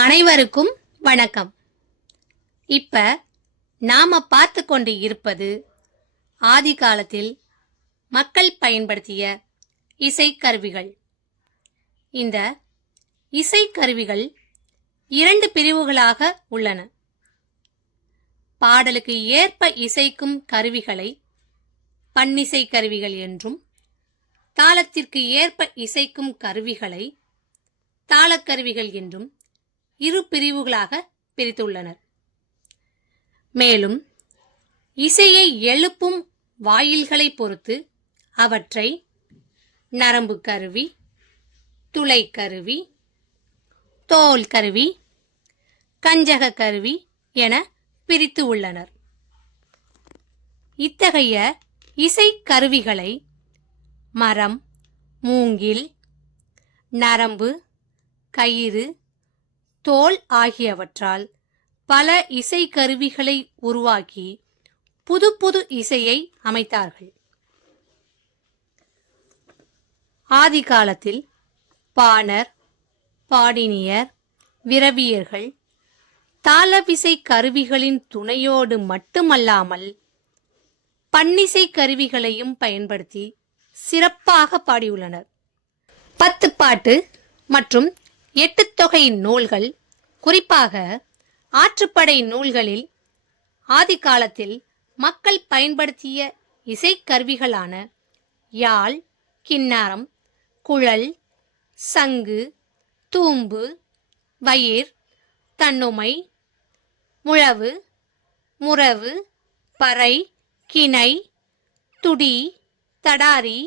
அனைவருக்கும் வணக்கம். இப்ப நாம பார்த்து கொண்டு இருப்பது ஆதி காலத்தில் மக்கள் பயன்படுத்திய இசைக்கருவிகள். இந்த இசைக்கருவிகள் 2 பிரிவுகளாக உள்ளன. பாடலுக்கு ஏற்ப இசைக்கும் கருவிகளை பன்னிசை கருவிகள் என்றும், தாளத்திற்கு ஏற்ப இசைக்கும் கருவிகளை தாளக்கருவிகள் என்றும் 2 பிரிவுகளாக பிரித்துள்ளனர். மேலும் இசையை எழுப்பும் வாயில்களை பொறுத்து அவற்றை நரம்பு கருவி, துளை கருவி, தோல் கருவி, கஞ்சக கருவி என பிரித்து உள்ளனர். இத்தகைய இசைக்கருவிகளை மரம், மூங்கில், நரம்பு, கயிறு, தோல் ஆகியவற்றால் பல இசைக்கருவிகளை உருவாக்கி புது புது இசையை அமைத்தார்கள். ஆதி காலத்தில் பாணர், பாடினியர், விரவியர்கள் தாளவிசை கருவிகளின் துணையோடு மட்டுமல்லாமல் பன்னிசை கருவிகளையும் பயன்படுத்தி சிறப்பாக பாடியுள்ளனர். 10 பாட்டு மற்றும் 8 தொகை நூல்கள், குறிப்பாக ஆற்றுப்படை நூல்களில் ஆதி காலத்தில் மக்கள் பயன்படுத்திய இசைக்கருவிகளான யாழ், கின்னாரம், குழல், சங்கு, தூம்பு, வயிர், தன்னுமை, முழவு, முரவு, பறை, கிணை, துடி, தடாரி,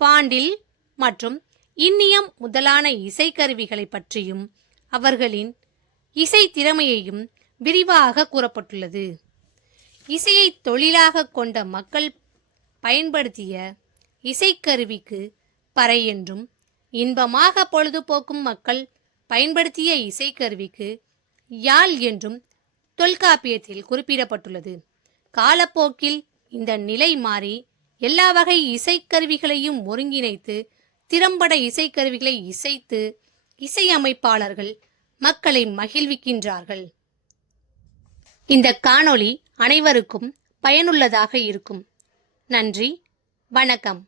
பாண்டில் மற்றும் இன்னியம் முதலான இசைக்கருவிகளை பற்றியும் அவர்களின் இசை திறமையையும் விரிவாக கூறப்பட்டுள்ளது. இசையை தொழிலாக கொண்ட மக்கள் பயன்படுத்திய இசைக்கருவிக்கு பறை என்றும், இன்பமாக பொழுதுபோக்கும் மக்கள் பயன்படுத்திய இசைக்கருவிக்கு யாழ் என்றும் தொல்காப்பியத்தில் குறிப்பிடப்பட்டுள்ளது. காலப்போக்கில் இந்த நிலை மாறி எல்லா வகை இசைக்கருவிகளையும் ஒருங்கிணைத்து திறம்பட இசைக்கருவிகளை இசைத்து இசையமைப்பாளர்கள் மக்களை மகிழ்விக்கின்றார்கள். இந்த காணொளி அனைவருக்கும் பயனுள்ளதாக இருக்கும். நன்றி, வணக்கம்.